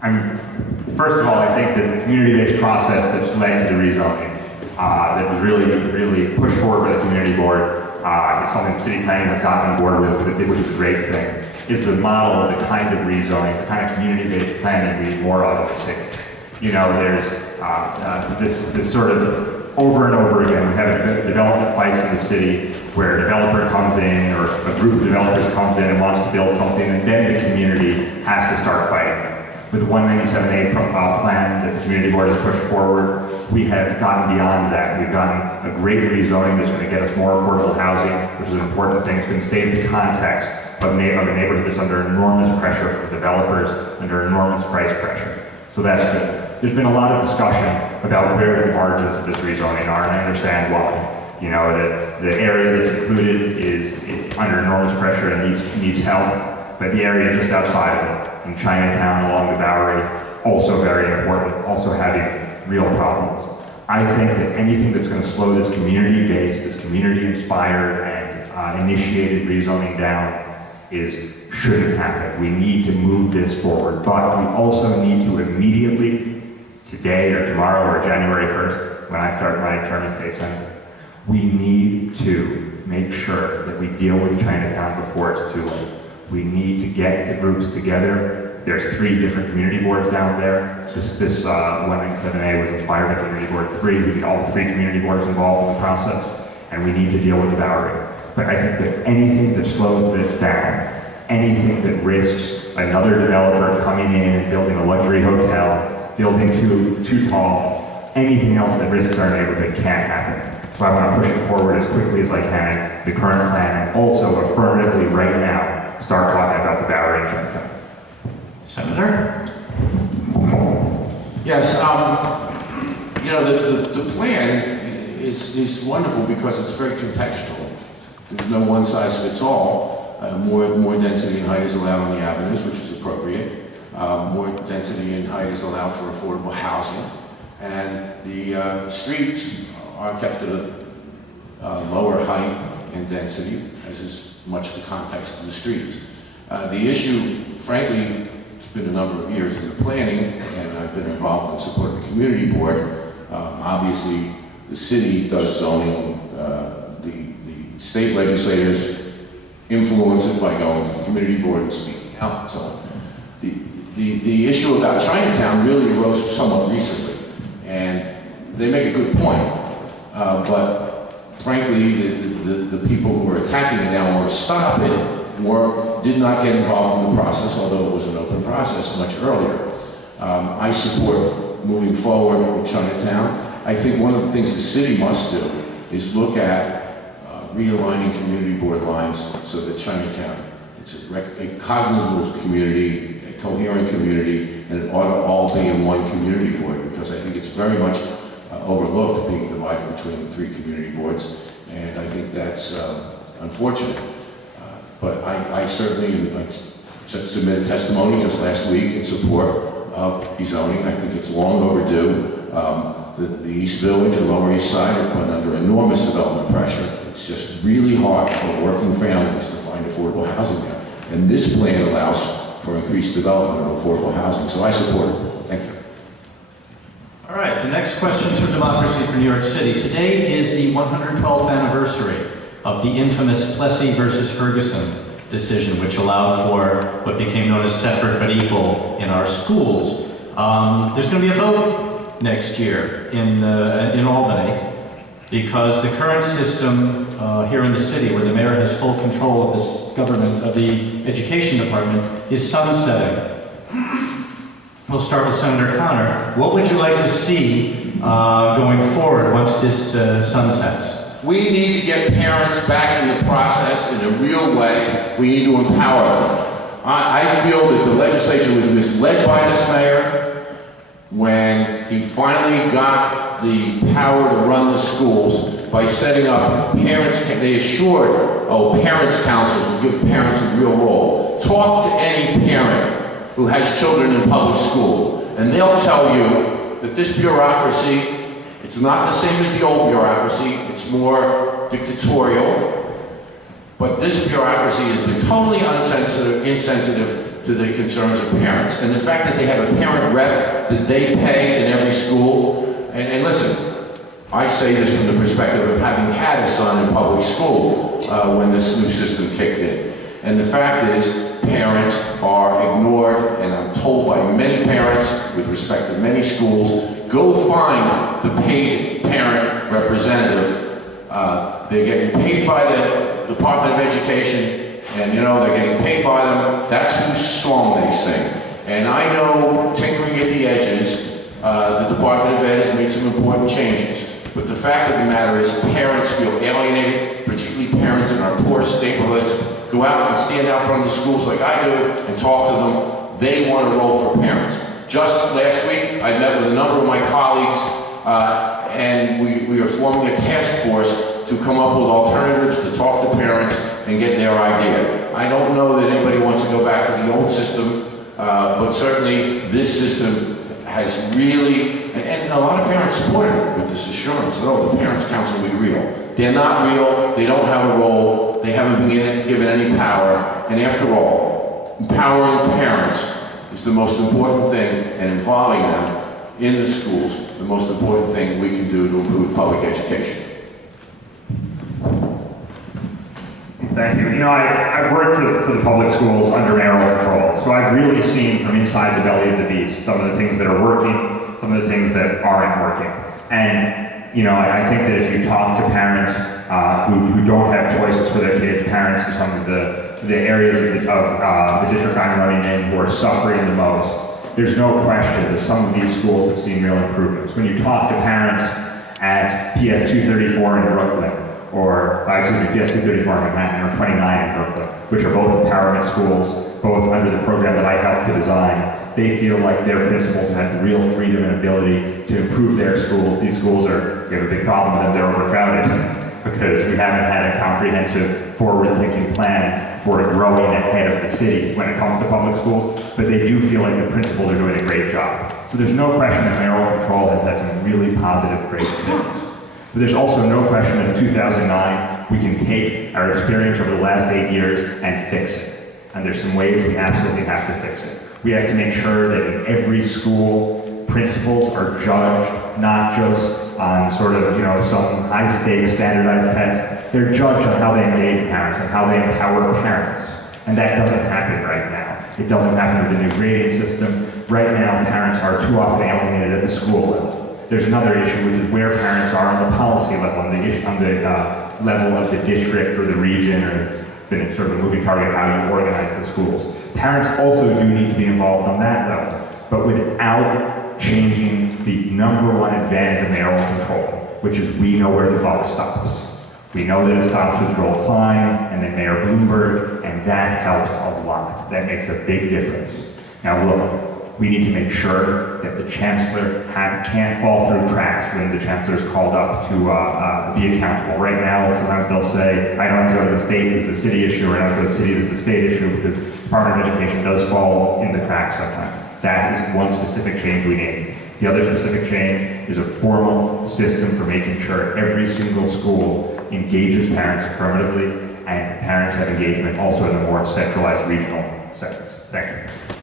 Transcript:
I mean, first of all, I think that the community-based process that's led to the rezoning, that was really pushed forward by the community board, it's something the city planning has gotten on board with, which is a great thing, is the model of the kind of rezoning, the kind of community-based planning we need more of in the city. You know, there's this sort of over and over again, we have development fights in the city where a developer comes in or a group of developers comes in and wants to build something, and then the community has to start fighting. With the 197A plan that the community board has pushed forward, we have gotten beyond that. We've gotten a great rezoning that's going to get us more affordable housing, which is an important thing. It's going to save the context of a neighborhood that's under enormous pressure from developers, under enormous price pressure. So that's good. There's been a lot of discussion about where the margins of this rezoning are, and I understand why. You know, the area that's included is under enormous pressure and needs help, but the area just outside of it, in Chinatown along the Bowery, also very important, also having real problems. I think that anything that's going to slow this community-based, this community-inspired and initiated rezoning down shouldn't happen. We need to move this forward, but we also need to immediately, today or tomorrow or January 1st, when I start my term in state senate, we need to make sure that we deal with Chinatown before it's too late. We need to get the groups together. There's 3 different community boards down there. This 197A was inspired by Community Board 3. We need all 3 community boards involved in the process, and we need to deal with the Bowery. But I think that anything that slows this down, anything that risks another developer coming in and building a luxury hotel, building too tall, anything else that risks our neighborhood can't happen. So I want to push it forward as quickly as I can, the current plan, and also affirmatively right now, start talking about the Bowery and Chinatown. Senator? Yes, you know, the plan is wonderful because it's very contextual. There's no one size fits all. More density and height is allowed on the avenues, which is appropriate. More density and height is allowed for affordable housing. And the streets are kept at a lower height and density, as is much the context of the streets. The issue, frankly, it's been a number of years in the planning, and I've been involved in support of the community board. Obviously, the city does zoning. The state legislators influence it by going to the community board and speaking out. So the issue about Chinatown really arose somewhat recently, and they make a good point. But frankly, the people who are attacking it now want to stop it did not get involved in the process, although it was an open process much earlier. I support moving forward with Chinatown. I think one of the things the city must do is look at realigning community board lines so that Chinatown, it's a cognizant community, a coherent community, and it ought to all be in one community board, because I think it's very much overlooked, being divided between 3 community boards, and I think that's unfortunate. But I certainly submitted testimony just last week in support of rezoning. I think it's long overdue. The East Village and Lower East Side are put under enormous development pressure. It's just really hard for working families to find affordable housing there. And this plan allows for increased development of affordable housing. So I support it. Thank you. All right, the next questions for democracy for New York City. Today is the 112th anniversary of the infamous Plessy versus Ferguson decision, which allowed for what became known as separate but equal in our schools. There's going to be a vote next year in Albany, because the current system here in the city, where the mayor has full control of this government, of the education department, is sunsetting. We'll start with Senator Connor. What would you like to see going forward once this sunsets? We need to get parents back in the process in a real way. We need to empower them. I feel that the legislature was misled by this mayor when he finally got the power to run the schools by setting up parents. They assured, parents' councils will give parents a real role. Talk to any parent who has children in public school, and they'll tell you that this bureaucracy, it's not the same as the old bureaucracy. It's more dictatorial. But this bureaucracy has been totally insensitive to the concerns of parents. And the fact that they have a parent rep that they pay in every school, and listen, I say this from the perspective of having had a son in public school when this new system kicked in. And the fact is, parents are ignored, and I'm told by many parents, with respect to many schools, go find the paid parent representative. They're getting paid by the Department of Education, and you know, they're getting paid by them. That's whose song they sing. And I know, tinkering at the edges, the Department of Ed has made some important changes. But the fact of the matter is, parents feel alienated, particularly parents in our poorest neighborhoods. Go out and stand out front of the schools like I do and talk to them. They want to roll for parents. Just last week, I met with a number of my colleagues, and we are forming a task force to come up with alternatives to talk to parents and get their idea. I don't know that anybody wants to go back to the old system, but certainly this system has really, and a lot of parents supported it with this assurance. No, the Parents' Council will be real. They're not real, they don't have a role, they haven't been given any power, and after all, empowering parents is the most important thing, and involving them in the schools, the most important thing we can do to improve public education. Thank you. You know, I've worked for the public schools under mayoral control, so I've really seen from inside the belly of the beast some of the things that are working, some of the things that aren't working. And, you know, I think that if you talk to parents who don't have choices for their kids, parents in some of the areas of the district I'm running in who are suffering the most, there's no question that some of these schools have seen real improvements. When you talk to parents at PS 234 in Brooklyn, or PS 234 in Manhattan, or 29 in Brooklyn, which are both empowerment schools, both under the program that I helped to design, they feel like their principals have had the real freedom and ability to improve their schools. These schools we have a big problem with them, they're overcrowded, because we haven't had a comprehensive, forward-thinking plan for growing ahead of the city when it comes to public schools, but they do feel like the principals are doing a great job. So there's no question that mayoral control has had some really positive, great things. But there's also no question that in 2009, we can take our experience over the last 8 years and fix it. And there's some ways we absolutely have to fix it. We have to make sure that in every school, principals are judged not just on sort of, you know, some high-stakes standardized test. They're judged on how they engage parents and how they empower parents. And that doesn't happen right now. It doesn't happen with the new grading system. Right now, parents are too often alienated at the school level. There's another issue, which is where parents are on the policy level, on the level of the district or the region, or it's been sort of a moving target how you organize the schools. Parents also do need to be involved on that level, but without changing the number one advantage of mayoral control, which is we know where the buck stops. We know that it stops with Joel Klein and then Mayor Bloomberg, and that helps a lot. That makes a big difference. Now look, we need to make sure that the chancellor can't fall through cracks when the chancellor is called up to be accountable. Right now, sometimes they'll say, I don't have to go to the state, it's a city issue, or I don't have to go to the city, it's a state issue, because the Department of Education does fall in the cracks sometimes. That is one specific change we need. The other specific change is a formal system for making sure every single school engages parents affirmatively, and parents have engagement also in the more centralized regional settings. Thank you.